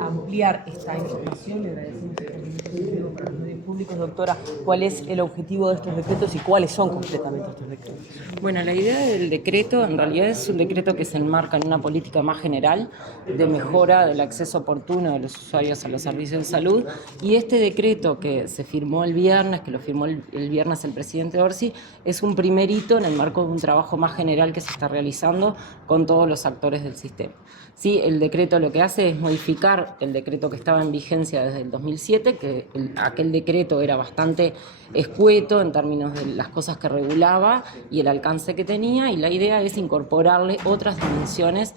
ampliar esta información. Le agradecemos para los medios públicos. Doctora, ¿cuál es el objetivo de estos decretos y cuáles son concretamente estos decretos? Bueno, la idea del decreto en realidad es un decreto que se enmarca en una política más general de mejora del acceso oportuno de los usuarios a los servicios de salud, y este decreto que se firmó el viernes, que lo firmó el viernes el presidente Orsi, es un primer hito en el marco de un trabajo más general que se está realizando con todos los actores del sistema. Sí, el decreto lo que hace es modificar el decreto que estaba en vigencia desde el 2007, que aquel decreto era bastante escueto en términos de las cosas que regulaba y el alcance que tenía, y la idea es incorporarle otras dimensiones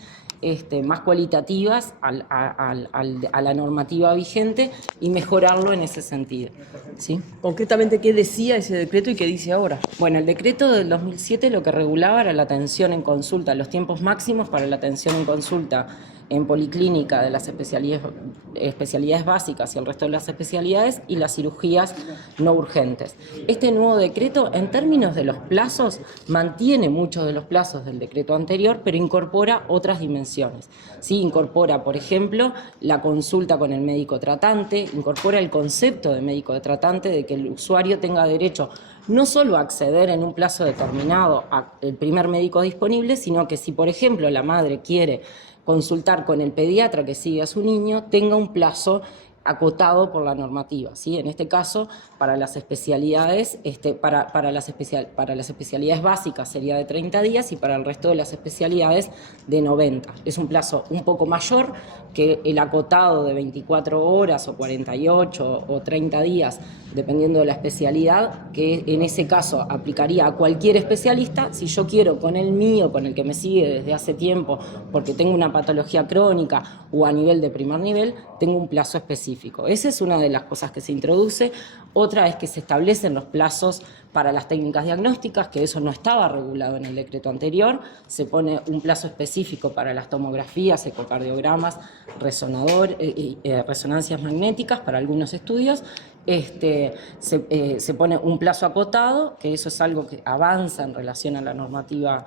más cualitativas a la normativa vigente y mejorarlo en ese sentido. ¿Sí? Concretamente, ¿qué decía ese decreto y qué dice ahora? Bueno, el decreto del 2007 lo que regulaba era la atención en consulta, los tiempos máximos para la atención en consulta en policlínica de las especialidades básicas y el resto de las especialidades, y las cirugías no urgentes. Este nuevo decreto, en términos de los plazos, mantiene muchos de los plazos del decreto anterior, pero incorpora otras dimensiones. Sí, incorpora, por ejemplo, la consulta con el médico tratante, incorpora el concepto de médico tratante, de que el usuario tenga derecho no solo a acceder en un plazo determinado al primer médico disponible, sino que si, por ejemplo, la madre quiere consultar con el pediatra que sigue a su niño, tenga un plazo acotado por la normativa, ¿sí? En este caso, para las especialidades, para las especialidades básicas sería de 30 días y para el resto de las especialidades de 90. Es un plazo un poco mayor que el acotado de 24 horas o 48 o 30 días, dependiendo de la especialidad, que en ese caso aplicaría a cualquier especialista. Si yo quiero con el mío, con el que me sigue desde hace tiempo, porque tengo una patología crónica o a nivel de primer nivel, tengo un plazo específico. Esa es una de las cosas que se introduce. Otra es que se establecen los plazos para las técnicas diagnósticas, que eso no estaba regulado en el decreto anterior. Se pone un plazo específico para las tomografías, ecocardiogramas, resonancias magnéticas para algunos estudios. Se pone un plazo acotado, que eso es algo que avanza en relación a la normativa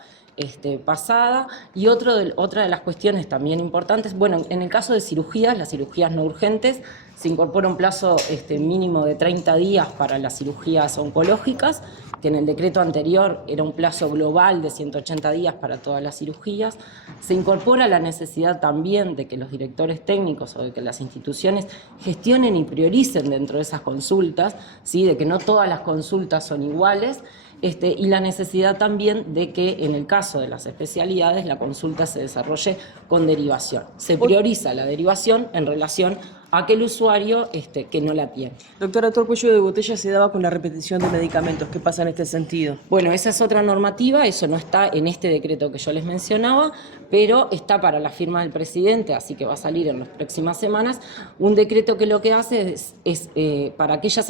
pasada. Y otra de las cuestiones también importantes, bueno, en el caso de cirugías, las cirugías no urgentes, se incorpora un plazo mínimo de 30 días para las cirugías oncológicas, que en el decreto anterior era un plazo global de 180 días para todas las cirugías. Se incorpora la necesidad también de que los directores técnicos o de que las instituciones gestionen y prioricen dentro de esas consultas, ¿sí? De que no todas las consultas son iguales. Y la necesidad también de que en el caso de las especialidades la consulta se desarrolle con derivación. Se prioriza la derivación en relación a aquel usuario que no la tiene. Doctora, todo el cuello de botella se daba con la repetición de medicamentos. ¿Qué pasa en este sentido? Bueno, esa es otra normativa, eso no está en este decreto que yo les mencionaba, pero está para la firma del presidente, así que va a salir en las próximas semanas, un decreto que lo que hace es para aquellos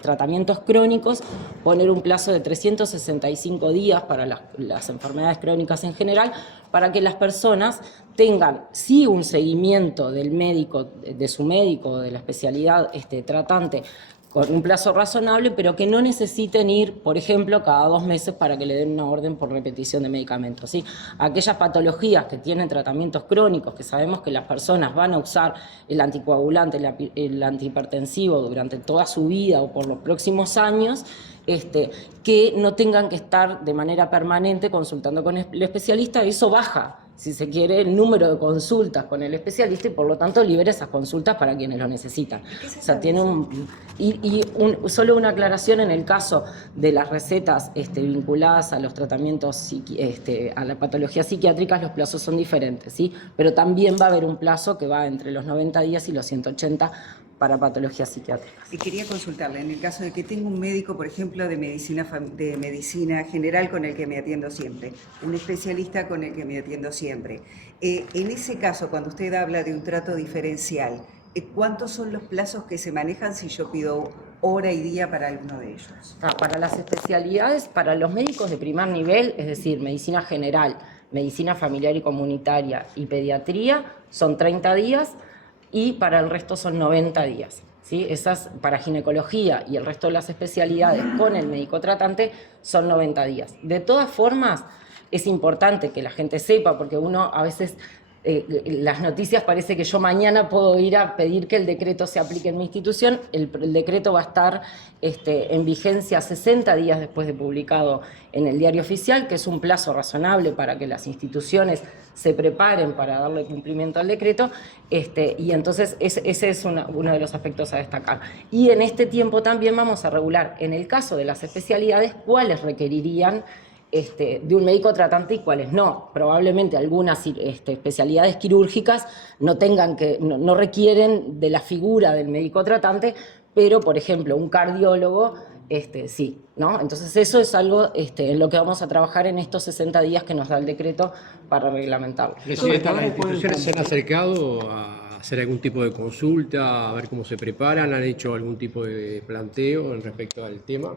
tratamientos crónicos, poner un plazo de 365 días para las enfermedades crónicas en general, para que las personas tengan sí un seguimiento del médico, de su médico o de la especialidad tratante, con un plazo razonable, pero que no necesiten ir, por ejemplo, cada 2 meses para que le den una orden por repetición de medicamentos, ¿sí? Aquellas patologías que tienen tratamientos crónicos, que sabemos que las personas van a usar el anticoagulante, el antihipertensivo durante toda su vida o por los próximos años, que no tengan que estar de manera permanente consultando con el especialista. Eso baja, si se quiere, el número de consultas con el especialista y por lo tanto libera esas consultas para quienes lo necesitan. O sea, tiene solo una aclaración en el caso de las recetas vinculadas a los tratamientos, a las patologías psiquiátricas, los plazos son diferentes, ¿sí? Pero también va a haber un plazo que va entre los 90 días y los 180 para patologías psiquiátricas. Y quería consultarle, en el caso de que tenga un médico, por ejemplo, de medicina general con el que me atiendo siempre, un especialista con el que me atiendo siempre, en ese caso, cuando usted habla de un trato diferencial, ¿cuántos son los plazos que se manejan si yo pido hora y día para alguno de ellos? Para las especialidades, para los médicos de primer nivel, es decir, medicina general, medicina familiar y comunitaria y pediatría, son 30 días, y para el resto son 90 días. ¿Sí? Esas para ginecología y el resto de las especialidades con el médico tratante son 90 días. De todas formas, es importante que la gente sepa, porque uno a veces las noticias parece que yo mañana puedo ir a pedir que el decreto se aplique en mi institución. El decreto va a estar en vigencia 60 días después de publicado en el Diario Oficial, que es un plazo razonable para que las instituciones se preparen para darle cumplimiento al decreto, y entonces ese es uno de los aspectos a destacar. Y en este tiempo también vamos a regular, en el caso de las especialidades, cuáles requerirían de un médico tratante y cuáles no. Probablemente algunas especialidades quirúrgicas no requieren de la figura del médico tratante, pero, por ejemplo, un cardiólogo sí, ¿no? Entonces eso es algo en lo que vamos a trabajar en estos 60 días que nos da el decreto para reglamentarlo. Presidenta, ¿las instituciones se han acercado a hacer algún tipo de consulta, a ver cómo se preparan? ¿Han hecho algún tipo de planteo en respecto al tema?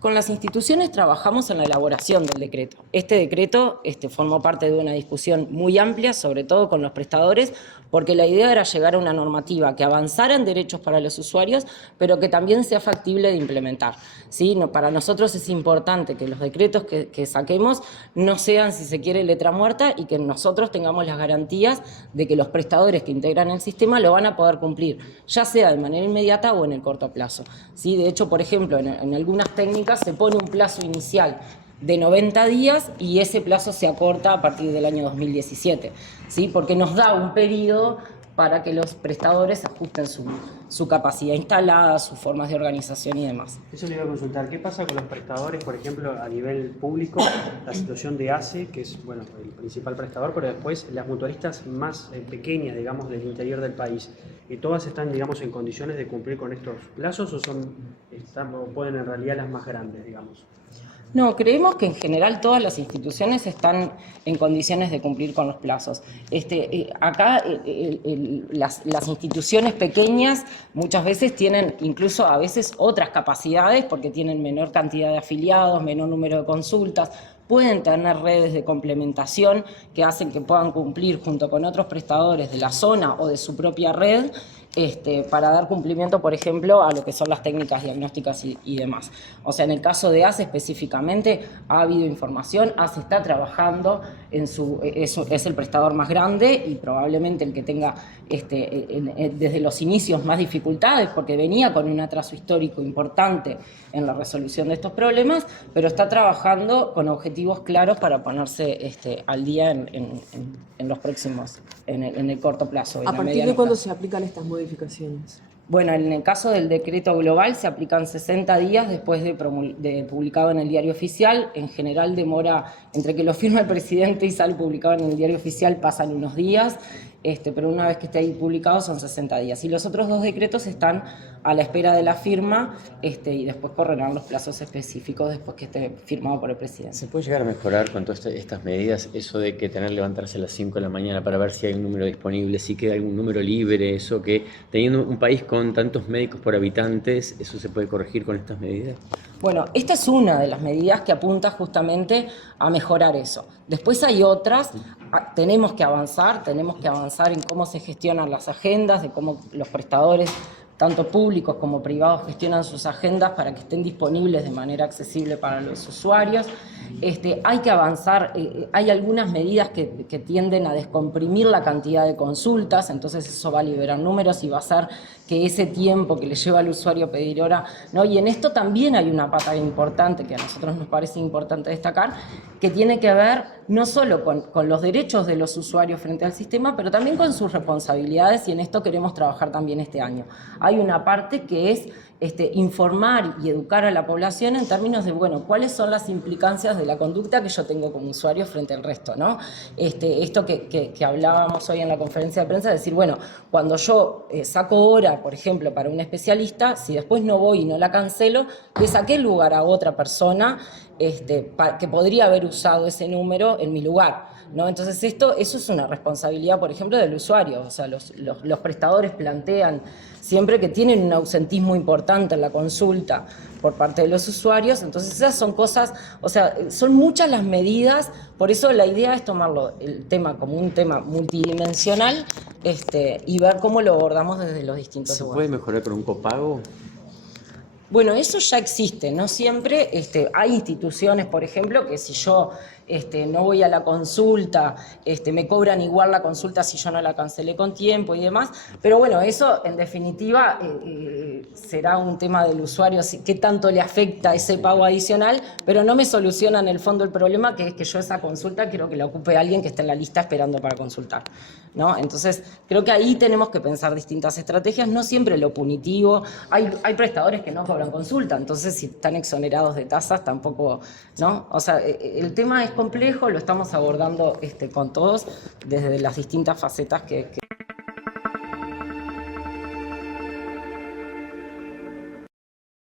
Con las instituciones trabajamos en la elaboración del decreto. Este decreto formó parte de una discusión muy amplia, sobre todo con los prestadores, porque la idea era llegar a una normativa que avanzara en derechos para los usuarios, pero que también sea factible de implementar. ¿Sí? Para nosotros es importante que los decretos que saquemos no sean, si se quiere, letra muerta, y que nosotros tengamos las garantías de que los prestadores que integran el sistema lo van a poder cumplir, ya sea de manera inmediata o en el corto plazo. ¿Sí? De hecho, por ejemplo, en algunas técnicas se pone un plazo inicial de 90 días y ese plazo se acorta a partir del año 2017, ¿sí? Porque nos da un periodo para que los prestadores ajusten su capacidad instalada, sus formas de organización y demás. Eso le iba a consultar. ¿Qué pasa con los prestadores, por ejemplo, a nivel público? La situación de ACE, que es el principal prestador, pero después las mutualistas más pequeñas, digamos, del interior del país. ¿Todas están, digamos, en condiciones de cumplir con estos plazos o pueden en realidad las más grandes, digamos? No, creemos que en general todas las instituciones están en condiciones de cumplir con los plazos. Acá las instituciones pequeñas muchas veces tienen incluso a veces otras capacidades porque tienen menor cantidad de afiliados, menor número de consultas, pueden tener redes de complementación que hacen que puedan cumplir junto con otros prestadores de la zona o de su propia red para dar cumplimiento, por ejemplo, a lo que son las técnicas diagnósticas y demás. O sea, en el caso de ACE específicamente ha habido información, ACE está trabajando es el prestador más grande y probablemente el que tenga desde los inicios más dificultades, porque venía con un atraso histórico importante en la resolución de estos problemas, pero está trabajando con objetivos claros para ponerse al día en los próximos, en el corto plazo. ¿A partir de cuándo se aplican estas modificaciones? Bueno, en el caso del decreto global se aplican 60 días después de publicado en el Diario Oficial. En general demora, entre que lo firma el presidente y sale publicado en el Diario Oficial, pasan unos días, pero una vez que esté ahí publicado son 60 días. Y los otros dos decretos están a la espera de la firma y después correrán los plazos específicos después que esté firmado por el presidente. ¿Se puede llegar a mejorar con todas estas medidas eso de que tener que levantarse a las 5 de la mañana para ver si hay un número disponible, si queda algún número libre, eso que teniendo un país con tantos médicos por habitantes, eso se puede corregir con estas medidas? Bueno, esta es una de las medidas que apunta justamente a mejorar eso. Después hay otras, tenemos que avanzar en cómo se gestionan las agendas, de cómo los prestadores, tanto públicos como privados, gestionan sus agendas para que estén disponibles de manera accesible para los usuarios. Hay que avanzar, hay algunas medidas que tienden a descomprimir la cantidad de consultas, entonces eso va a liberar números y va a hacer que ese tiempo que le lleva al usuario pedir hora, ¿no? Y en esto también hay una pata importante que a nosotros nos parece importante destacar, que tiene que ver no solo con los derechos de los usuarios frente al sistema, pero también con sus responsabilidades, y en esto queremos trabajar también este año. Hay una parte que es informar y educar a la población en términos de, bueno, cuáles son las implicancias de la conducta que yo tengo como usuario frente al resto, ¿no? Esto que hablábamos hoy en la conferencia de prensa, decir, bueno, cuando yo saco hora, por ejemplo, para un especialista, si después no voy y no la cancelo, le saqué el lugar a otra persona que podría haber usado ese número en mi lugar, ¿no? Entonces eso es una responsabilidad, por ejemplo, del usuario. O sea, los prestadores plantean siempre que tienen un ausentismo importante en la consulta por parte de los usuarios. Entonces esas son cosas, o sea, son muchas las medidas, por eso la idea es tomarlo el tema como un tema multidimensional y ver cómo lo abordamos desde los distintos lugares. ¿Se puede mejorar con un copago? Bueno, eso ya existe, no siempre hay instituciones, por ejemplo, que si yo no voy a la consulta, me cobran igual la consulta si yo no la cancelé con tiempo y demás. Pero bueno, eso en definitiva será un tema del usuario, qué tanto le afecta ese pago adicional, pero no me soluciona en el fondo el problema, que es que yo esa consulta quiero que la ocupe alguien que esté en la lista esperando para consultar, ¿no? Entonces, creo que ahí tenemos que pensar distintas estrategias, no siempre lo punitivo. Hay prestadores que no cobran consulta, entonces si están exonerados de tasas tampoco, ¿no? O sea, el tema es complejo, lo estamos abordando con todos desde las distintas facetas que